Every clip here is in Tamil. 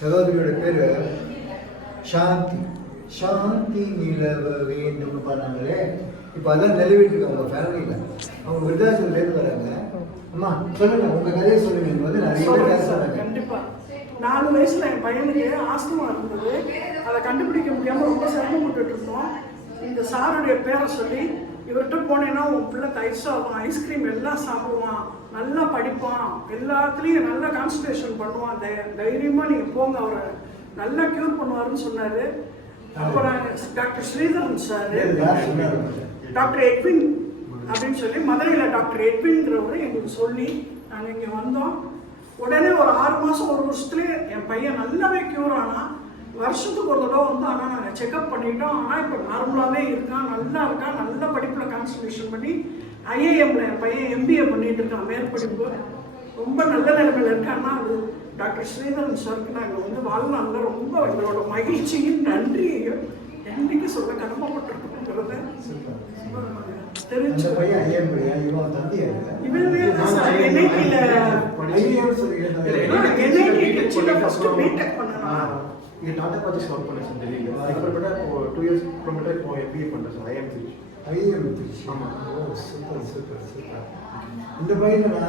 சகோதரியோட பேர் சாந்தி. சாந்தி நிலவ வேண்டும் பண்ணாங்களே, இப்போ அதான் நிலவிட்டு இருக்காங்க அவங்க ஃபேமிலியில். அவங்க விருதாச்சலத்துலேருந்து வராங்க. அம்மா சொல்லுங்க, உங்கள் கதையை சொல்லுங்க. இங்கே வந்து நிறைய பேர் பேசுகிறாங்க. கண்டிப்பாக 4 வயசில் என் பையனுக்கு ஆஸ்துமா இருந்தது. அதை கண்டுபிடிக்க முடியாமல் ரொம்ப சிரமப்பட்டு இருந்தோம். இந்த சாருடைய பேரை சொல்லி, இவர்கிட்ட போனேன்னா உன் பிள்ளை தயிர் சாதம், ஐஸ்கிரீம் எல்லாம் சாப்பிடுவான், நல்லா படிப்பான், எல்லாத்துலேயும் நல்லா கான்சன்ட்ரேஷன் பண்ணுவான், தைரியமாக நீங்கள் போங்க, அவரை நல்லா க்யூர் பண்ணுவாருன்னு சொன்னார். அப்புறம் doctor Sridharan sir, doctor Edwin அப்படின்னு சொல்லி மதுரையில் டாக்டர் எட்வின்ங்கிறவரை எங்களுக்கு சொல்லி நாங்கள் இங்கே வந்தோம். உடனே ஒரு 6 மாதம் 1 வருஷத்துலேயே என் பையன் நல்லாவே க்யூர் ஆனால், வருஷத்துக்கு ஒரு தடவை வந்து ஆனால் நாங்கள் செக்அப் பண்ணிட்டோம். ஆனால் இப்போ நார்மலாகவே இருக்கான், நல்லா இருக்கான், நல்ல படிப்பில் கான்சன்ட்ரேஷன் பண்ணி ஐஏஎம்ல என் பையன் MBA பண்ணிட்டு இருக்கான், மேற்படிப்பு. ரொம்ப நல்ல நிலைமையில் இருக்கான்னா அது டாக்டர் ஸ்ரீதரன் சாருக்கு நாங்கள் வந்து வாழ்நாளில் ரொம்ப எங்களோட மகிழ்ச்சியும் நன்றியையும் என்றைக்கு சொல்ல கடமைப்பட்டிருக்கோங்கிறத தெரிஞ்சு. டாடா ப்ராஜெக்ட்ஸ் ஒர்க் பண்ணேன் சார் டெல்லியில். அதுக்கப்புறமேட்டா இப்போ 2 இயர்ஸ் அப்புறமேட்டா இப்போ MBA பண்ணுறேன் சார் IIM திருச்சி. ஆமாம். ஓ சூப்பர் சூப்பர் சூப்பர். இந்த பையனா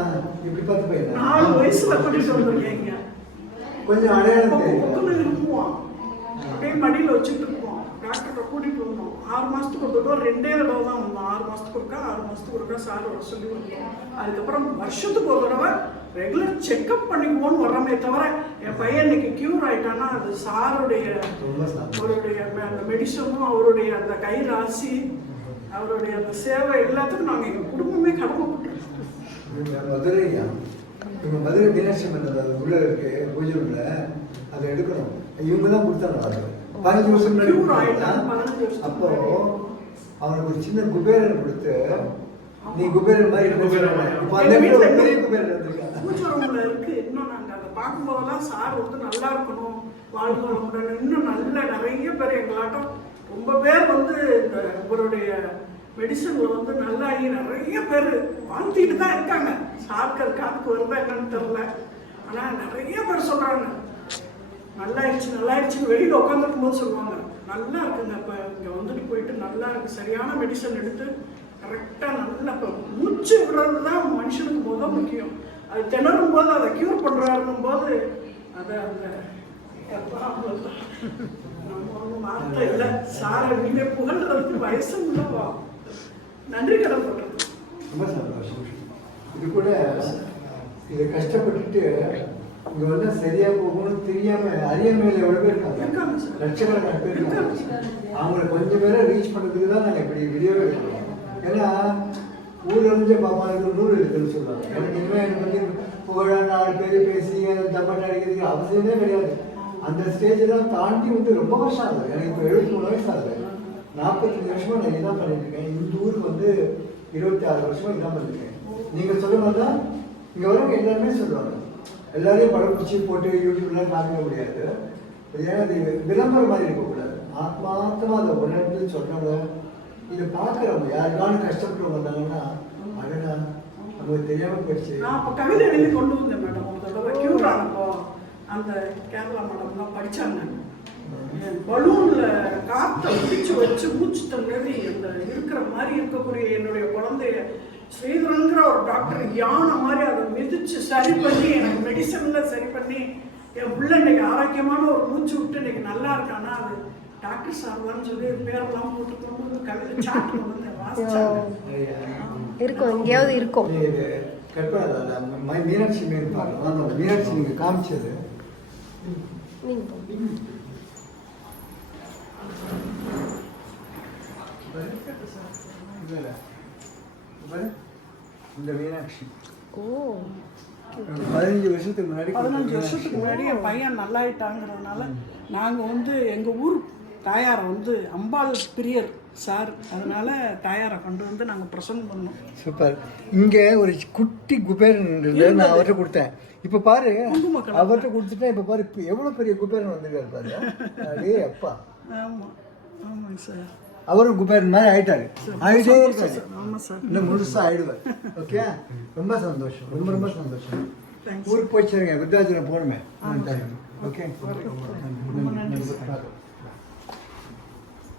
இப்படி பார்த்து பையனா 4 வயசுல கூட்டிட்டு வந்திருக்கீங்க. கொஞ்சம் அடையாளம் தெரியும். இருப்போம், அப்படியே மடியில் வச்சுட்டு இருப்போம். டாக்டர்கிட்ட கூட்டிகிட்டு வந்தோம். 6 மாதத்துக்கு ஒரு தடவை 2 தடவை தான் வந்தோம். 6 மாதத்துக்கு ஒருக்கா சார் வர சொல்லி வந்தோம். அதுக்கப்புறம் வருஷத்துக்கு ஒரு தடவை ரெகுலர் செக்அப் பண்ணிக்குவோன்னு வர்றமே தவிர, என் பையன் இன்னைக்கு க்யூர் ஆகிட்டான்னா அது சாருடைய அவருடைய அந்த மெடிசனும், அவருடைய அந்த கை ராசி, அவருடைய அந்த சேவை எல்லாத்துக்கும் நாங்கள் எங்கள் குடும்பமே கடமைப்பட்டுருக்கோம். மதுரையா இவங்க மதுரை மீனாட்சி மன்னர் அது உள்ள இருக்கு, பூஜை உள்ள அதை எடுக்கணும். இவங்க தான் கொடுத்தாங்க. அது 15 வருஷம் முன்னாடி. அப்போ அவனுக்கு ஒரு சின்ன குபேரன் கொடுத்து, நீ குபேரன் மாதிரி பெரிய குபேரன் இருந்திருக்காங்க. பூஜை ரூம்ல இருக்கு. இன்னும் நாங்கள் அதை பார்க்கும்போதெல்லாம் சார் வந்து நல்லா இருக்கணும், வாழ்க்கை இன்னும் நல்ல நிறைய பேர் எங்களாட்டம் ரொம்ப பேர் வந்து இந்த இவருடைய மெடிசனில் வந்து நல்லாகி நிறைய பேர் வாழ்த்திட்டு தான் இருக்காங்க. சாருக்கு காத்துக்கு வருதா என்னன்னு தெரியல, ஆனால் நிறைய பேர் சொல்கிறாங்க நல்லாயிடுச்சுன்னு வெளியில் உட்காந்துருக்கும் போது சொல்லுவாங்க, நல்லா இருக்குங்க, இப்போ இங்கே வந்துட்டு போயிட்டு நல்லா இருக்குது, சரியான மெடிசன் எடுத்து கரெக்டாக நல்லா இப்போ மூச்சு விடுறது தான் மனுஷனுக்கு முதல் முக்கியம். அது திணறும் போது அதை க்யூர் பண்ணுறாருன்னும் போது அதை அந்த நம்ம ஒன்றும் வார்த்தை இல்லை. சாரை நீங்கள் புகழ்றதுக்கு வயசு இல்லவா, நன்றி கடன் பண்ணுறது ரொம்ப சந்தோஷம். இது கூட இதை கஷ்டப்பட்டுட்டு இங்கே வந்து சரியாக போகணும்னு தெரியாமல் அறியாமையில் எவ்வளோ பேர் இருக்காங்க, லட்சக்கணக்கான பேர் இருக்காங்க. அவங்கள கொஞ்சம் பேரை ரீச் பண்ணுறதுக்கு தான் நாங்கள் இப்படி வீடியோவே எடுக்கிறோம். ஏன்னா ஊர் அறிஞ்ச பாப்பாவுக்கு 100 இருக்குன்னு சொல்லுவாங்க. எனக்கு இனிமேல் எனக்கு வந்து புகழா 4 பேர் பேசி தப்பாட்டு அடிக்கிறதுக்கு அவசியமே கிடையாது. அந்த ஸ்டேஜெல்லாம் தாண்டி வந்து ரொம்ப வருஷம் ஆகுது. எனக்கு இப்போ 73 வயசு ஆகுது. 45 வருஷமாக நான் இதான் பண்ணிட்டு இருக்கேன். இந்த ஊருக்கு வந்து 26 வருஷமாக இதான் பண்ணிருக்கேன். நீங்கள் சொல்ல மாதிரி தான் இங்கே வரவங்க எல்லாருமே சொல்லுவாங்க. எல்லாரையும் படம் பிடிச்சி போட்டு யூடியூப்லாம் காமிக்க முடியாது. ஏன்னா அது விளம்பரம் மாதிரி இருக்கக்கூடாது. ஆத்மார்த்தமாக அதை உணர்ந்து சொன்னவங்க, இதை பார்க்குறவங்க யாருக்கான கஷ்டப்பட்டு வந்தாங்கன்னா அழகா நமக்கு தெரியாமல் போயிடுச்சு. நான் இப்போ கவிதை எழுதி கொண்டு வந்தேன் மேடம். ஒரு தடவை க்யூர் ஆனப்போ அந்த கேரளா மேடம்லாம் படித்தாங்க. பலூனில் காற்றை பிடிச்சி வச்சு மூச்சு தண்ணி அந்த இருக்கிற மாதிரி இருக்கக்கூடிய என்னுடைய குழந்தைய ஸ்ரீதரங்கிற ஒரு டாக்டர் யானை மாதிரி அதை மிதித்து சரி பண்ணி எனக்கு மெடிசனில் சரி பண்ணி என் பிள்ளை இன்னைக்கு ஆரோக்கியமான ஒரு மூச்சு விட்டு இன்னைக்கு நல்லா இருக்கானா அது டாக்டர் சார்பான்னு சொல்லி பேரெல்லாம் போட்டு கொண்டு வந்து கவிதை சாட்டு வந்து வாசிச்சாங்க. இருக்கும், எங்கேயாவது இருக்கும். கற்பனை மீனாட்சி மீன் பார்க்கலாம். அந்த மீனாட்சி நீங்கள் காமிச்சது இந்த மீனாட்சி 15 வருஷத்துக்கு முன்னாடி என் பையன் நல்லாயிட்டாங்கிறதுனால நாங்கள் வந்து எங்கள் ஊர் தாயாரை வந்து அம்பாள் பிரியர் சார், அதனால தாயாரை கொண்டு வந்து நாங்கள் பிரசன்னம் பண்ணோம். சூப்பர். இங்கே ஒரு குட்டி குபேரன் நான் அவர்கிட்ட கொடுத்தேன். இப்போ பாரு, அவர்கிட்ட கொடுத்துட்டேன். இப்போ பாரு எவ்வளோ பெரிய குபேரன் வந்துருக்காரு பாரு. அதே அப்பா. ஆமாம் ஆமாங்க சார். அவரும் குபேரன் மாதிரி ஆயிட்டாரு. ஆகிட்டே இருக்காரு. ஆமாம் சார். இன்னும் முழுசாக ஆயிடுவார். ஓகே, ரொம்ப சந்தோஷம். ரொம்ப ரொம்ப சந்தோஷம். Thanks. ஊருக்கு போய் சேருங்க விருத்தாச்சலம் போகணுமே ஓகே ரொம்ப நன்றி சார்.